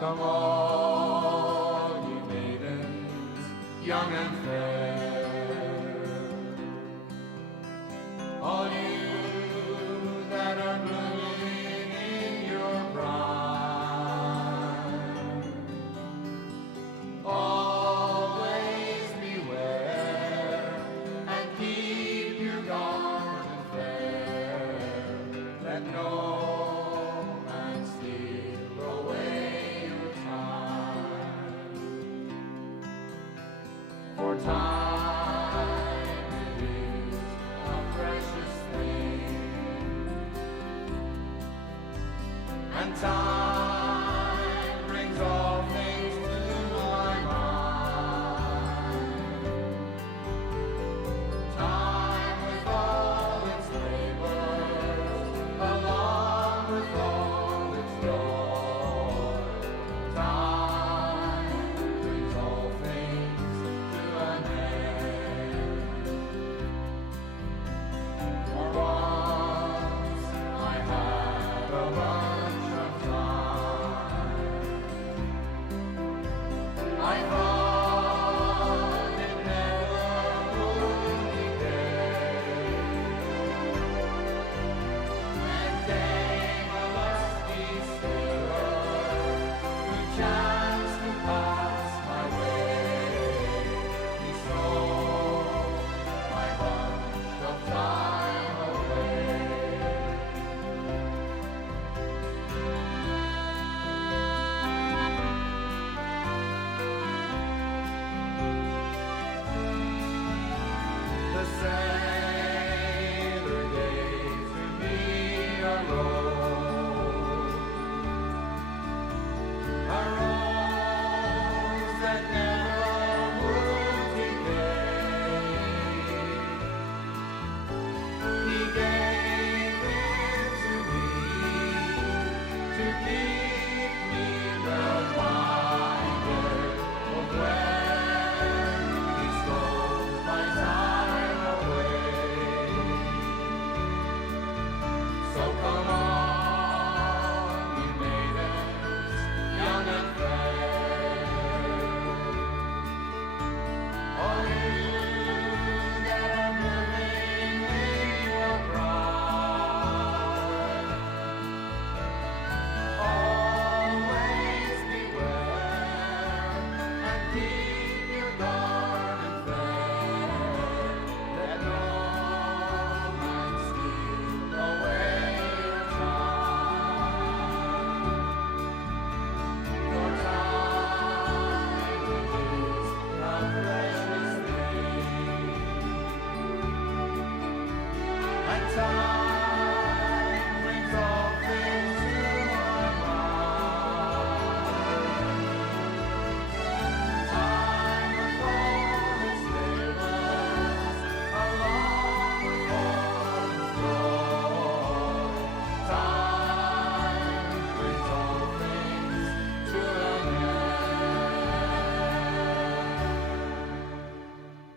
Come all ye maidens, young and fair, all you that are blooming in your prime, always beware and keep your garden fair, that no man steal away your time, for time is a precious thing, and time brings all things to my mind. Time with all its labors, along with all its joy. Time brings all things to an end. For once I had a bunch of time. I thought it never would decay. Then came a lusty sailor who chanced to pass my way. He stole my bunch of time away. The